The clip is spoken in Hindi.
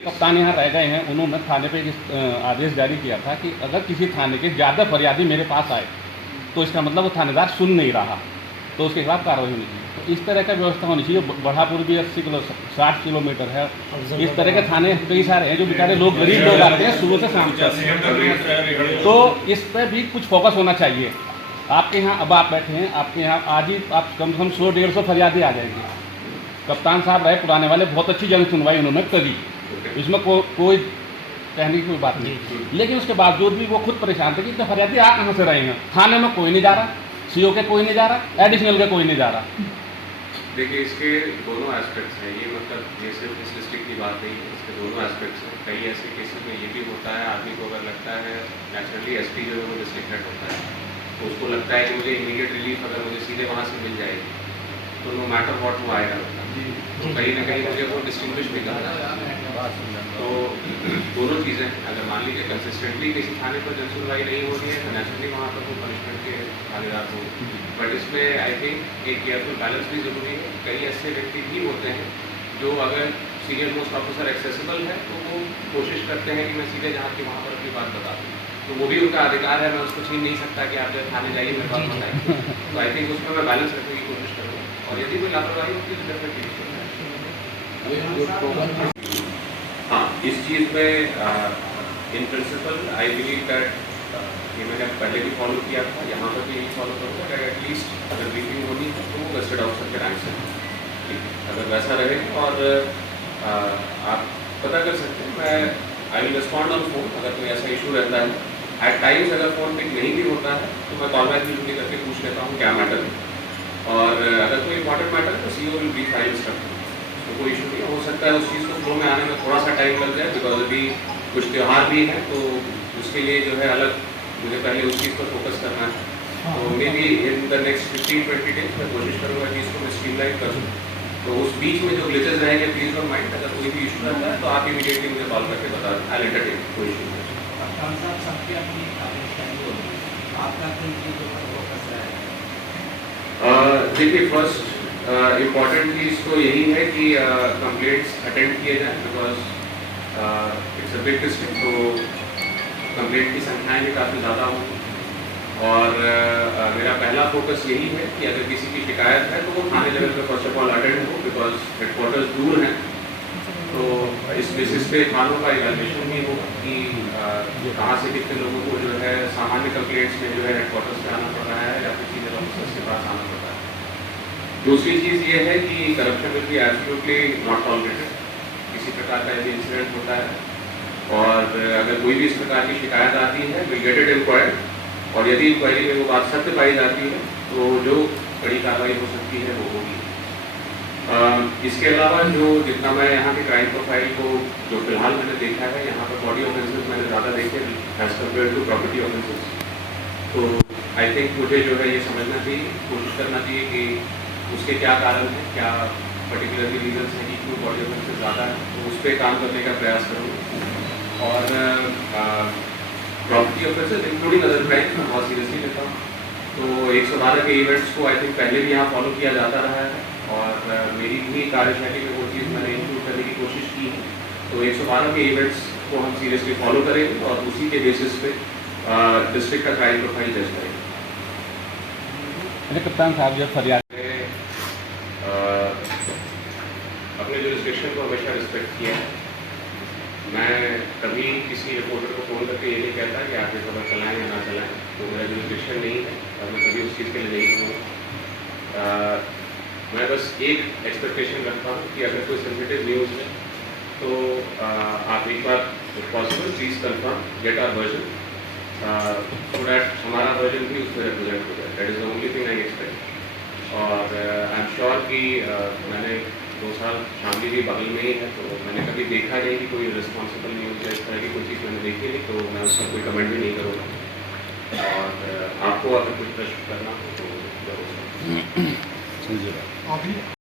कप्तान यहाँ रह गए हैं, उन्होंने थाने पे आदेश जारी किया था कि अगर किसी थाने के ज़्यादा फरियादी मेरे पास आए तो इसका मतलब वो थानेदार सुन नहीं रहा, तो उसके खिलाफ कार्रवाई होनी चाहिए। तो इस तरह का व्यवस्था होनी चाहिए। बढ़ापुर भी 60 किलोमीटर है। इस तरह के थाने कई सारे हैं जो बेचारे लोग, गरीब लोग आते हैं सुबह से शाम तक, तो इस पर भी कुछ फोकस होना चाहिए। आपके यहाँ अब आप बैठे हैं, आपके यहाँ आज ही आप कम से कम 100-150 फरियादी आ जाएंगे। कप्तान साहब रहे पुराने वाले, बहुत अच्छी जन सुनवाई उन्होंने करी, इसमें कोई कहने की कोई बात नहीं। लेकिन उसके बावजूद भी वो खुद परेशान थे कि इतने फरियादी आ कहाँ से रहे हैं। थाने में कोई नहीं जा रहा, सीओ के कोई नहीं जा रहा, एडिशनल के कोई नहीं जा रहा। देखिए, इसके दोनों एस्पेक्ट्स हैं। ये मतलब ये सिर्फ इस डिस्ट्रिक्ट की बात नहीं है, इसके दोनों एस्पेक्ट्स हैं। कई ऐसे केसेस में ये भी होता है, आदमी को अगर लगता है, नेचुरली एसपी जो है वो डिस्ट्रिक्ट हेड होता है, तो उसको लगता है कि मुझे इमीडिएट रिलीफ अगर मुझे सीधे वहाँ से मिल जाएगी तो नो मैटर व्हाट वो आएगा। तो कहीं ना कहीं मुझे वो डिस्टिंग्विश भी करना है। तो दोनों चीज़ें, अगर मान लीजिए कंसिस्टेंटली किसी थाने पर जन सुनवाई नहीं हो रही है तो नेचुरली वहाँ पर वो पनिशमेंट के थानेदार हो। बट इसमें आई थिंक एक केयरफुल बैलेंस भी ज़रूरी है। कई ऐसे व्यक्ति भी होते हैं जो अगर सीनियर मोस्ट ऑफिसर एक्सेसिबल है तो वो कोशिश करते हैं कि मैं सीधे जहाँ की वहाँ पर अपनी बात बता दूँ, तो वो भी उनका अधिकार है, मैं उसको छीन नहीं सकता कि आप जब थाने जाइए मेरे बात बताइए। तो आई थिंक उसमें मैं बैलेंस रखने की कोशिश करूँगा, और यदि कोई लापरवाही होती है तो डेफिनेटली। हाँ, इस चीज़ में in principle I believe that ये मैंने पहले भी फॉलो किया था, यहाँ पर भी यही फॉलो करूँगा कि एटलीस्ट अगर ब्रीफिंग होनी है तो वो गस्टेड ऑफिसर के रैंक से, अगर वैसा रहे। और आप पता कर सकते हैं, मैं I will respond on phone अगर कोई ऐसा इशू रहता है। एट टाइम्स अगर फ़ोन पिक नहीं भी होता है तो मैं कॉल बैक भी ड्यूटी करके पूछ लेता हूँ क्या मैटर है, और अगर कोई इंपॉर्टेंट मैटर है तो CO will brief file instructor, तो कोई इशू नहीं। हो सकता है उस चीज़ को फ्लो में आने में थोड़ा सा टाइम लग जाए, बिकॉज अभी कुछ त्यौहार भी हैं, तो उसके लिए जो है अलग मुझे पहले उस चीज़ पर फोकस करना है। तो may be in the next 15-20 days मैं कोशिश करूँगा कि इसको मैं स्ट्रीमलाइन करूँ। तो उस बीच में जो ग्लिचेस रहेंगे, प्लीज डोंट माइंड, अगर कोई भी इशू रहता है तो आप इमीडिएटली मुझे कॉल करके बता दें, आई विल एंटरटेन, कोई इशू नहीं। देखिए, फर्स्ट इम्पॉर्टेंट चीज़ तो यही है कि कंप्लेंट्स अटेंड किए जाएँ, because it's a big district, तो कंप्लेंट की संख्याएँ भी काफ़ी ज़्यादा होंगी। और मेरा पहला फोकस यही है कि अगर किसी की शिकायत है तो वो थाने लेवल पर फर्स्ट ऑफ ऑल अटेंड हो, बिकॉज हेडक्वार्टर्स दूर हैं। तो इस बेसिस पे थानों का इवैल्यूएशन भी होगा कि कहाँ से कितने लोगों को जो है सामान्य कंप्लेंट्स में जो है हेडक्वार्टर्स पे आना पड़ रहा है या फिर सीनियर ऑफिसर्स के पास आना पड़ रहा है। दूसरी चीज़ ये है कि corruption will be absolutely not tolerated. किसी प्रकार का यदि इंसिडेंट होता है और अगर कोई भी इस प्रकार की शिकायत आती है, विल गेट इट इंक्वायर्ड, और यदि इंक्वायरी में वो बात सत्य पाई जाती है तो जो कड़ी कार्रवाई हो सकती है वो होगी। इसके अलावा जो जितना मैं यहाँ के क्राइम प्रोफाइल को जो फिलहाल मैंने देखा है, यहाँ पर बॉडी ऑफेंसेस मैंने ज़्यादा देखे as compared to property offences. तो आई थिंक मुझे जो है ये समझना चाहिए, कोशिश करना चाहिए कि उसके क्या कारण है, क्या पर्टिकुलरली रीजन्स हैं कि क्यों बॉडी ऑफेंसेस ज़्यादा है, तो उस पर काम करने का प्रयास करूँगा। और property offences including other crime मैं बहुत सीरियसली लेता हूँ। तो 112 के इवेंट्स को आई थिंक पहले भी यहाँ फॉलो किया जाता रहा है, और मेरी भी कार्यशैली में वो चीज़ मैंने इंक्लूड करने की कोशिश की है। तो 112 के इवेंट्स को हम सीरियसली फॉलो करेंगे और उसी के बेसिस पे डिस्ट्रिक्ट का क्राइम प्रोफाइल जज करेंगे। कप्तान साहब, जब फरियाद अपने जुरिस्डिक्शन को हमेशा रिस्पेक्ट किया है। मैं कभी किसी रिपोर्टर को फ़ोन करके ये नहीं कहता कि आप ये खबर चलाएँ या ना चलाएँ, तो मेरा जुरिस्डिक्शन नहीं है और मैं कभी उस चीज़ के लिए नहीं कहूँगा। मैं बस एक एक्सपेक्टेशन रखता हूँ कि अगर कोई सेंसिटिव न्यूज़ है तो आप एक बार if possible please confirm, get our version, so that हमारा वर्जन भी उसमें रिप्रेजेंट हो जाए। That is the only thing I expect. और आई एम श्योर कि मैंने 2 साल शामली भी बगल में ही है, तो मैंने कभी देखा नहीं कि कोई रिस्पॉन्सिबल न्यूज़ या इस तरह की कोई चीज़ मैंने देखी नहीं, तो मैं उसका कोई कमेंट भी नहीं करूँगा। और आपको अगर कुछ प्रश्न करना हो तो जरूर।